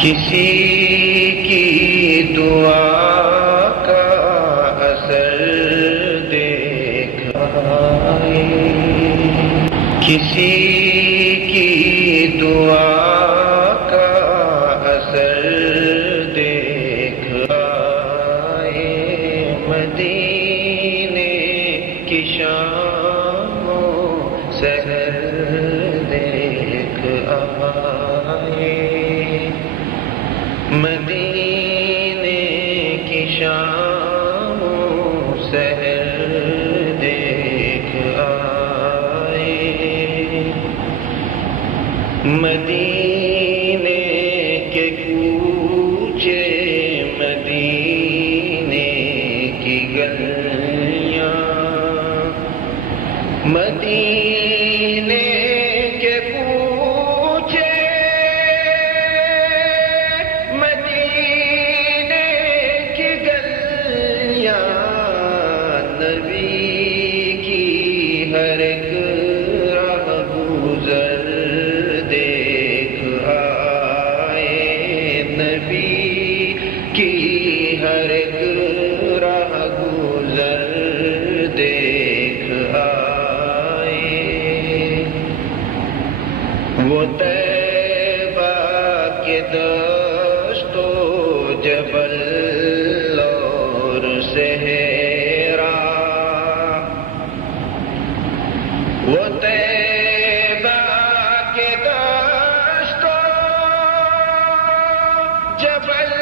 کسی کی دعا کا اثر دیکھ آئے، کسی کی دعا کا اثر دیکھ آئے، مدینے کی شام و سحر دیکھ آئے، مدینے کی شام و سحر دیکھ آئے، مدینے کے کوچے مدینے کی گلیاں، مدینے کے کوچے مدینے کی گلیاں، نبی کی ہر ایک راہ گزر دیکھ آئے، نبی کی ہر ایک راہ گزر دیکھ آئے، وہ طیبہ کے دشت و جبل اور صحرا، وہ طیبہ کے دشت و جبل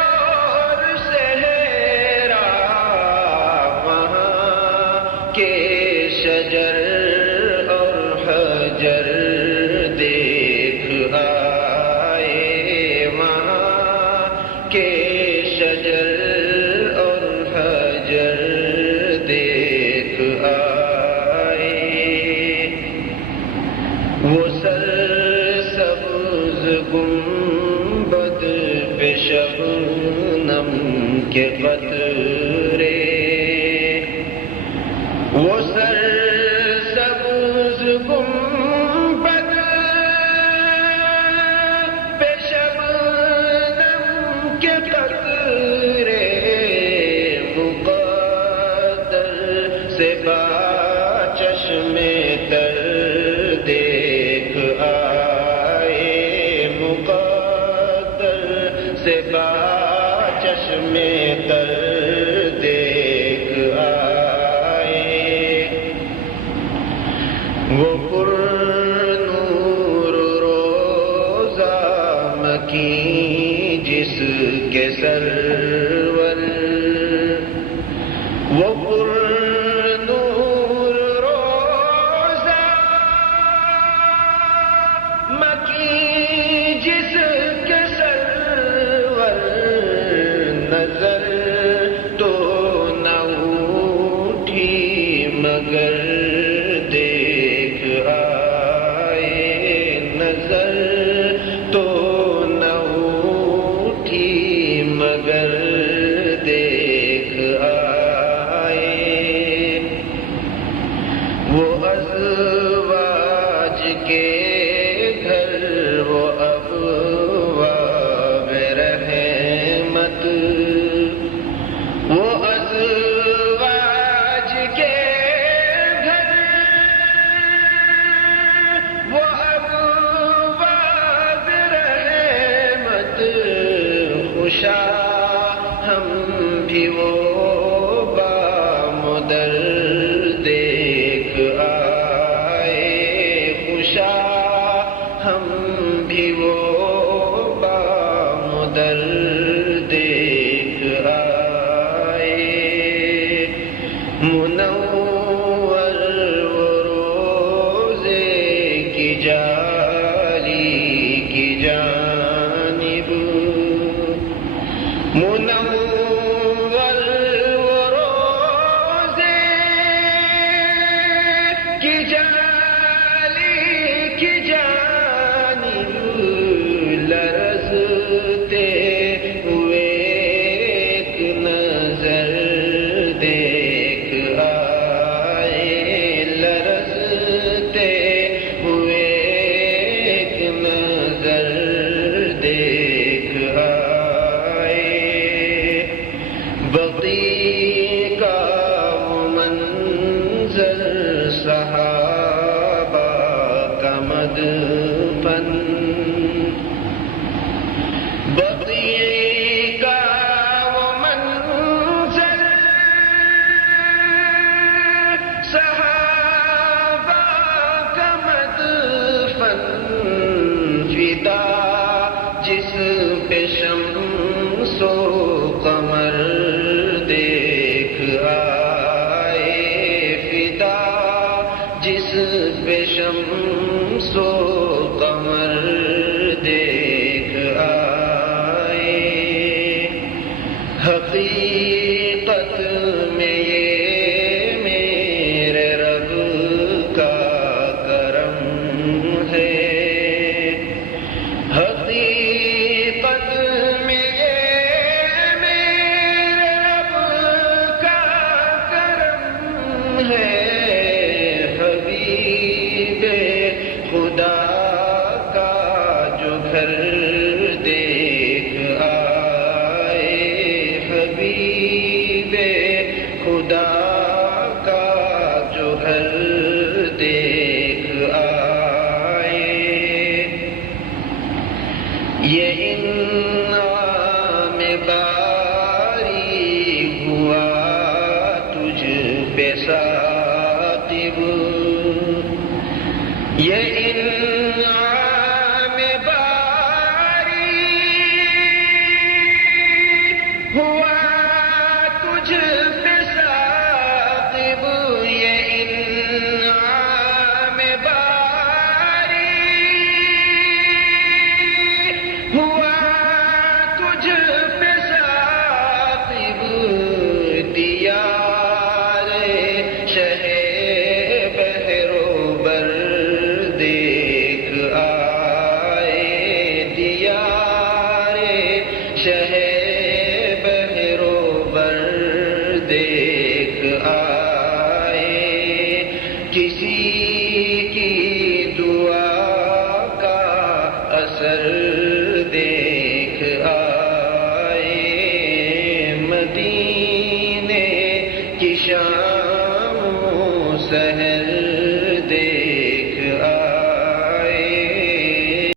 اور صحرا، وہاں کے شجر اور حجر دیکھ آئے، وہاں کے شجر اور حجر دیکھ آئے، وہ سرسبز گنبد پہ شبنم کے قطرے، وہ سرسبز گنبد پہ شبنم کے قطرے، مقدر سے باچشم تر دیکھ آئے، مقدر سے باچشم تر دیکھ آئے، وہ پر نور روزہ مکی جس کے سرور، وہ پر نور روزہ مکی جس کے سرور، نظر تو نہ اٹھی مگر دیکھ آئے، نظر تو نہ اٹھی مگر دیکھ آئے، وہ ازواج کے گھر، وہ ابواب رحمت، وہ ازواج کے گھر، وہ ابواب رحمت، خوشا ہم بھی وہ بامدر دیکھ آئے، خوشا ہم بھی وہ بامدر دیکھ آئے، منور وہ روزے کی جالی کی جانب، یہ انعام باری ہوا تجھ پہ ثاقب، یہ انعام باری ہوا تجھ پہ ثاقب، یہ انعام باری ہوا تجھ پہ ثاقب، دیار شہ بحر و بر دیکھ آئے، دیار شہ بحر و بر دیکھ آئے، کسی کی دعا کا اثر دیکھ آئے، مدینہ